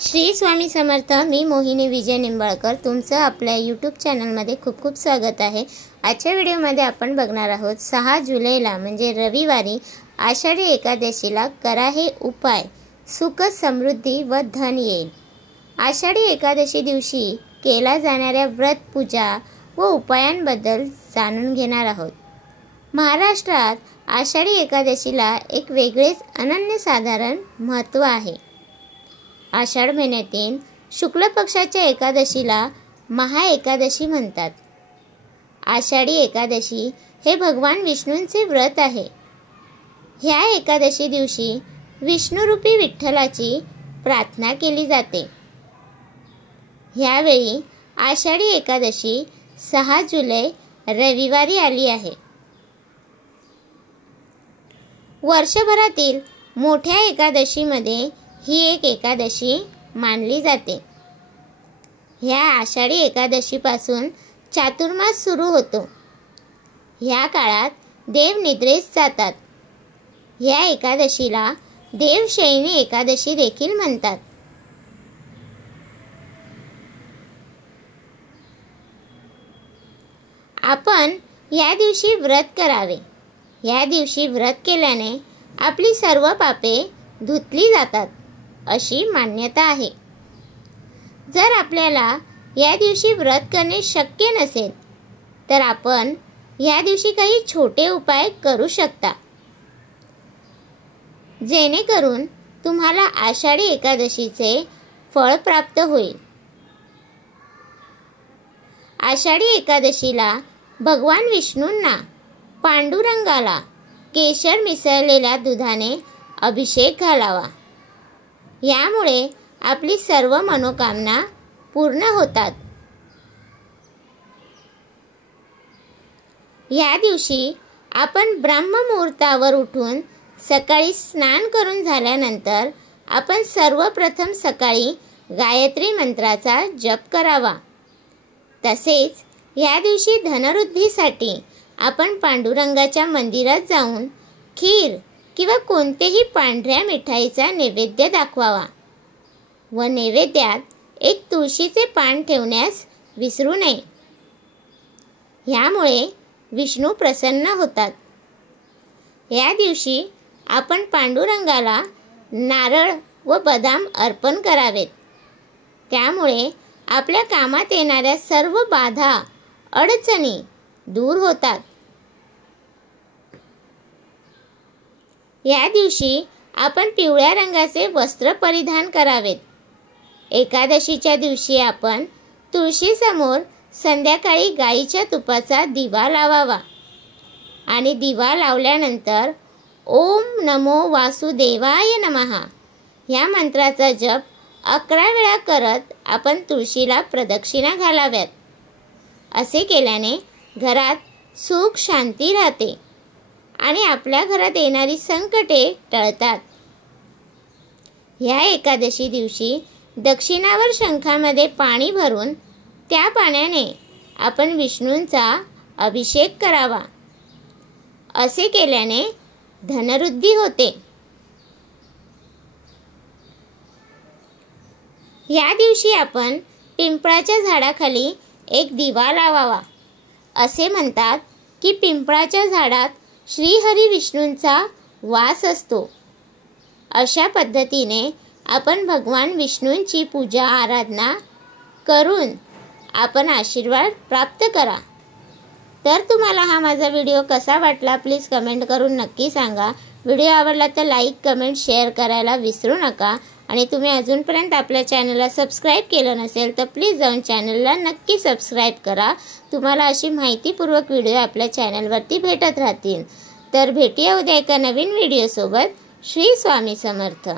श्री स्वामी समर्थ। मी मोहिनी विजय निंबाळकर तुमचं आपल्या यूट्यूब चॅनलमध्ये खूप खूप स्वागत आहे। आजच्या व्हिडिओमध्ये आपण बघणार आहोत 6 जुलैला म्हणजे रविवारी आषाढी एकादशीला करा हे उपाय, सुख समृद्धी व धन येईल। आषाढी एकादशी दिवशी केल्या जाणाऱ्या व्रत, पूजा व उपायांबद्दल जाणून घेणार आहोत। महाराष्ट्रात आषाढी एकादशीला एक वेगळेच अनन्यसाधारण महत्त्व आहे। आषाढ महिन्यातील शुक्ल पक्षाच्या एकादशीला महाएकादशी म्हणतात। आषाढी एकादशी हे भगवान विष्णूंचे व्रत आहे। ह्या एकादशी दिवशी विष्णुरूपी विठ्ठलाची प्रार्थना केली जाते। ह्यावेळी आषाढी एकादशी 6 जुलै रविवारी आली आहे। वर्षभरातील मोठ्या एकादशीमध्ये ही एक एकादशी मानली जाते। ह्या आषाढी एकादशीपासून चातुर्मास सुरू होतो। ह्या काळात देव निद्रेस जातात। ह्या एकादशीला देवशयनी एकादशी देखील म्हणतात। आपण या दिवशी व्रत करावे। या दिवशी व्रत केल्याने आपली सर्व पापे धुतली जातात अशी मान्यता आहे। जर आपल्याला या दिवशी व्रत करणे शक्य नसेल तर आपण या दिवशी काही छोटे उपाय करू शकता, जेणेकरून तुम्हाला आषाढी एकादशीचे फळ प्राप्त होईल। आषाढी एकादशीला भगवान विष्णूंना पांडुरंगाला केशर मिसळलेल्या दुधाने अभिषेक घालावा। यामुळे आपली सर्व मनोकामना पूर्ण होतात। या दिवशी आपण ब्रह्ममुहूर्तावर उठून सकाळी स्नान करून झाल्यानंतर आपण सर्वप्रथम सकाळी गायत्री मंत्राचा जप करावा। तसेच या दिवशी धनवृद्धीसाठी आपण पांडुरंगाच्या मंदिरात जाऊन खीर किंवा कोणतेही पांढऱ्या मिठाईचा नैवेद्य दाखवावा व नैवेद्यात एक तुळशीचे पान ठेवण्यास विसरू नये। ह्यामुळे विष्णू प्रसन्न होतात। या दिवशी आपण पांडुरंगाला नारळ व बदाम अर्पण करावेत। त्यामुळे आपल्या कामात येणाऱ्या सर्व बाधा, अडचणी दूर होतात। या दिवशी आपण पिवळ्या रंगाचे वस्त्र परिधान करावेत। एकादशीच्या दिवशी आपण तुळशीसमोर संध्याकाळी गाईच्या तुपाचा दिवा लावावा आणि दिवा लावल्यानंतर ओम नमो वासुदेवाय नमः ह्या मंत्राचा जप 11 वेळा करत आपण तुळशीला प्रदक्षिणा घालाव्यात। असे केल्याने घरात सुख शांती राहते आणि आपल्या घरात येणारी संकटे टळतात। ह्या एकादशी दिवशी दक्षिणावर शंखामध्ये पाणी भरून त्या पाण्याने आपण विष्णूंचा अभिषेक करावा। असे केल्याने धनवृद्धी होते। या दिवशी आपण पिंपळाच्या झाडाखाली एक दिवा लावावा। असे म्हणतात की पिंपळाच्या झाडात श्रीहरी विष्णूंचा वास असतो। अशा पद्धतीने आपण भगवान विष्णूंची पूजा आराधना करून आपण आशीर्वाद प्राप्त करा। तर तुम्हाला हा माझा व्हिडिओ कसा वाटला प्लीज कमेंट करून नक्की सांगा। व्हिडिओ आवडला तर लाईक, कमेंट, शेअर करायला विसरू नका आणि तुम्ही अजूनपर्यंत आपल्या चॅनलला सबस्क्राईब केलं नसेल तर प्लीज जाऊन चॅनलला नक्की सबस्क्राईब करा। तुम्हाला अशी माहितीपूर्वक व्हिडिओ आपल्या चॅनलवरती भेटत राहतील। तर भेटूया उद्या एका नवीन व्हिडिओसोबत। श्री स्वामी समर्थ।